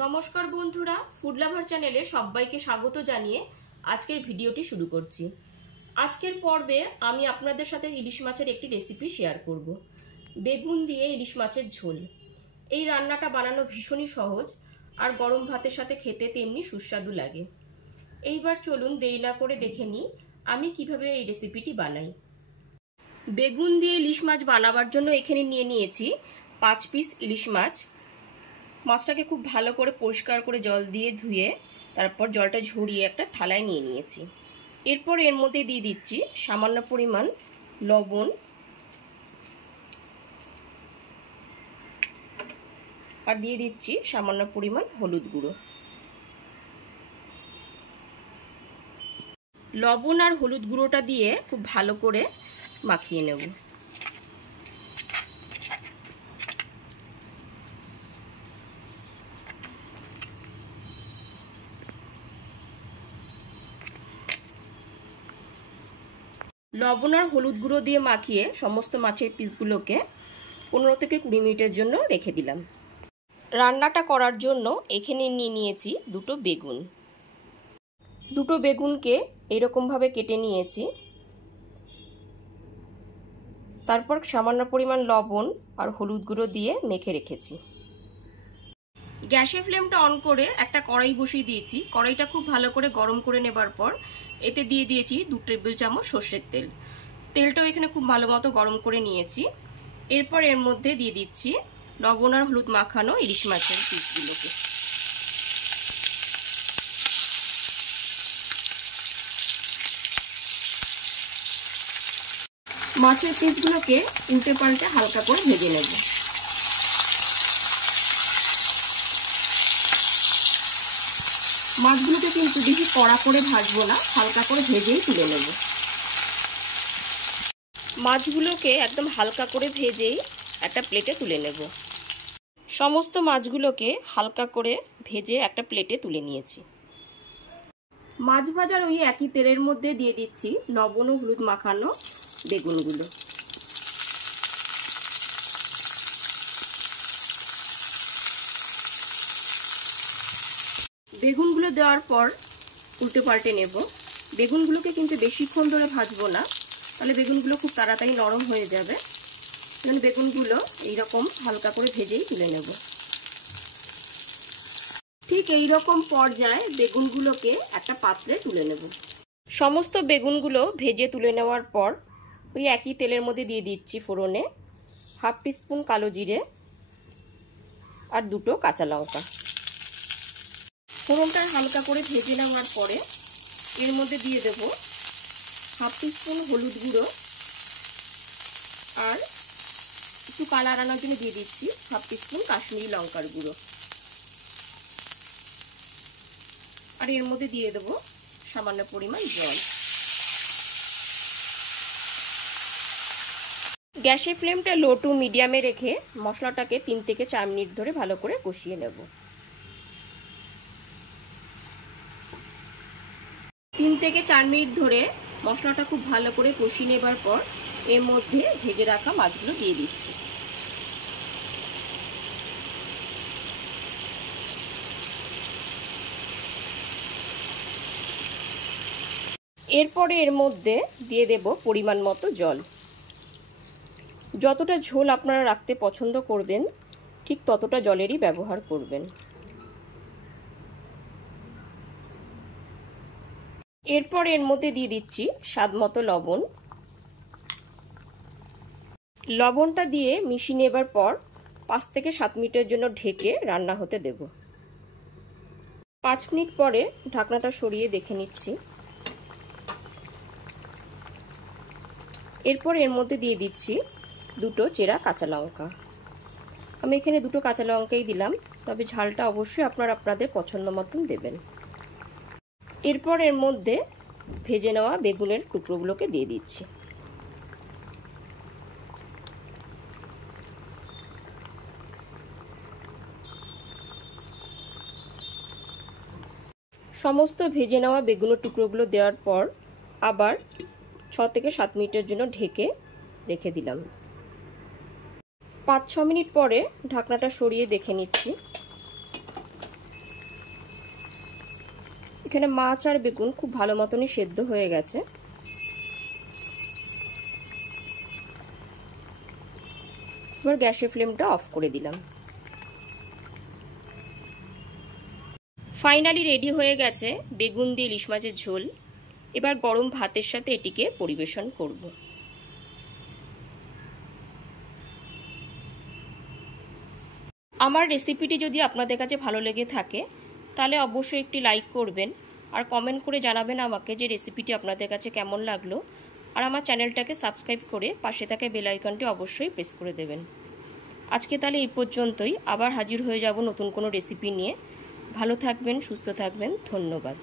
নমস্কার বন্ধুরা, food lover চ্যানেলে সবাইকে স্বাগত জানিয়ে আজকের ভিডিওটি শুরু করছি। আজকের পর্বে আমি আপনাদের সাথে ইলিশ মাছের একটি রেসিপি শেয়ার করব। বেগুন দিয়ে ইলিশ মাছের ঝোল। এই রান্নাটা বানানো ভীষণই সহজ আর গরম ভাতের সাথে খেতে তেমনি সুস্বাদু লাগে। এইবার চলুন দেরি না করে দেখে নিই আমি কিভাবে এই রেসিপিটি বানাই। বেগুন দিয়ে ইলিশ মাছ বানাবার জন্য এখানে নিয়ে নিয়েছি 5 পিস ইলিশ মাছ। মাছটাকে খুব ভালো করে পরিষ্কার করে জল দিয়ে ধুয়ে তারপর জলটা ঝরিয়ে একটা থালায় নিয়ে নিয়েছি। এরপর এর মধ্যে দিয়ে দিচ্ছি সামান্য পরিমাণ লবণ আর দিয়ে দিচ্ছি সামান্য পরিমাণ হলুদ গুঁড়ো। লবণ আর হলুদ গুঁড়োটা দিয়ে খুব ভালো করে মাখিয়ে নেব। লবণ আর হলুদ গুঁড়ো দিয়ে মাখিয়ে সমস্ত মাছের পিসগুলোকে 15 থেকে 20 মিনিটের জন্য রেখে দিলাম। রান্নাটা করার জন্য এখানে নিয়ে নিয়েছি দুটো বেগুন। দুটো বেগুনকে এরকমভাবে কেটে নিয়েছি। তারপর সামান্য পরিমাণ লবণ আর হলুদ গুঁড়ো দিয়ে মেখে রেখেছি। গ্যাসের ফ্লেমটা অন করে একটা কড়াই বসিয়ে দিয়েছি। কড়াইটা খুব ভালো করে গরম করে নেবার পর এতে দিয়ে দিয়েছি 2 টেবিল চামচ সর্ষের তেল। তেলটাও এখানে খুব ভালো মতো গরম করে নিয়েছি। এরপর এর মধ্যে দিয়ে দিচ্ছি লবণ আর হলুদ মাখানো ইলিশ মাছের পিসগুলোকে। মাছের পিসগুলোকে উল্টে পাল্টে হালকা করে ভেজে নেব। মাছগুলোকে কিন্তু বেশি কড়া করে ভাজবো না, হালকা করে ভেজেই তুলে নেব। মাছগুলোকে একদম হালকা করে ভেজেই একটা প্লেটে তুলে নেব। সমস্ত মাছগুলোকে হালকা করে ভেজে একটা প্লেটে তুলে নিয়েছি। মাছ ভাজার ওই একই তেলের মধ্যে দিয়ে দিচ্ছি লবণ ও হলুদ মাখানো বেগুনগুলো। বেগুনগুলো দেওয়ার পর উল্টে পাল্টে নেব। বেগুনগুলোকে কিন্তু বেশিক্ষণ ধরে ভাজবো না, তাহলে বেগুনগুলো খুব তাড়াতাড়ি নরম হয়ে যাবে। যেন বেগুনগুলো এইরকম হালকা করে ভেজেই তুলে নেব। ঠিক এইরকম পর্যায়ে বেগুনগুলোকে একটা পাত্রে তুলে নেব। সমস্ত বেগুনগুলো ভেজে তুলে নেওয়ার পর ওই একই তেলের মধ্যে দিয়ে দিচ্ছি ফোড়নে 1/2 টিস্পুন কালো জিরে আর 2টো কাঁচা লঙ্কা। ফোড়নটা হালকা করে ভেজে নেওয়ার পরে এর মধ্যে দিয়ে দেব 1/2 টিস্পুন হলুদ গুঁড়ো আর একটু কালার আনার জন্য দিয়ে দিচ্ছি 1/2 টিস্পুন কাশ্মীরি লঙ্কার গুঁড়ো। আর এর মধ্যে দিয়ে দেব সামান্য পরিমাণ জল। গ্যাসের ফ্লেমটা লো টু মিডিয়ামে রেখে মশলাটাকে 3 থেকে 4 মিনিট ধরে ভালো করে কষিয়ে নেব। 3 থেকে 4 মিনিট ধরে মশলাটা খুব ভালো করে কষিয়ে নেবার পর এর মধ্যে ভেজে রাখা মাছগুলো দিয়ে দিচ্ছি। এরপরে এর মধ্যে দিয়ে দেব পরিমাণ মতো জল। যতটা ঝোল আপনারা রাখতে পছন্দ করবেন ঠিক ততটা জলেরই ব্যবহার করবেন। এরপর এর মধ্যে দিয়ে দিচ্ছি স্বাদমতো লবণ। লবণটা দিয়ে মিশিয়ে নেবার পর 5 থেকে 7 মিনিটের জন্য ঢেকে রান্না হতে দেব। 5 মিনিট পরে ঢাকনাটা সরিয়ে দেখে নিচ্ছি। এরপর এর মধ্যে দিয়ে দিচ্ছি 2টো চেরা কাঁচা লঙ্কা। আমি এখানে 2টো কাঁচা লঙ্কাই দিলাম, তবে ঝালটা অবশ্যই আপনারা আপনাদের পছন্দ মতন দেবেন। এরপর এর মধ্যে ভেজে নেওয়া বেগুনের টুকরোগুলোকে দিয়ে দিচ্ছি। সমস্ত ভেজে নেওয়া বেগুনের টুকরোগুলো দেওয়ার পর আবার 6 থেকে 7 মিনিটের জন্য ঢেকে রেখে দিলাম। 5-6 মিনিট পরে ঢাকনাটা সরিয়ে দেখে নিচ্ছি। এখানে মাছ আর বেগুন খুব ভালো মতনই সেদ্ধ হয়ে গেছে। এবার গ্যাসের ফ্লেমটা অফ করে দিলাম। ফাইনালি রেডি হয়ে গেছে বেগুন দিয়ে ইলিশ মাছের ঝোল। এবার গরম ভাতের সাথে এটিকে পরিবেশন করব। আমার রেসিপিটি যদি আপনাদের কাছে ভালো লেগে থাকে তাহলে অবশ্যই একটি লাইক করবেন আর কমেন্ট করে জানাবেন আমাকে যে রেসিপিটি আপনাদের কাছে কেমন লাগলো। আর আমার চ্যানেলটাকে সাবস্ক্রাইব করে পাশে থাকা বেল আইকনটি অবশ্যই প্রেস করে দেবেন। আজকে তাহলে এই পর্যন্তই, আবার হাজির হয়ে যাব নতুন কোনো রেসিপি নিয়ে। ভালো থাকবেন, সুস্থ থাকবেন, ধন্যবাদ।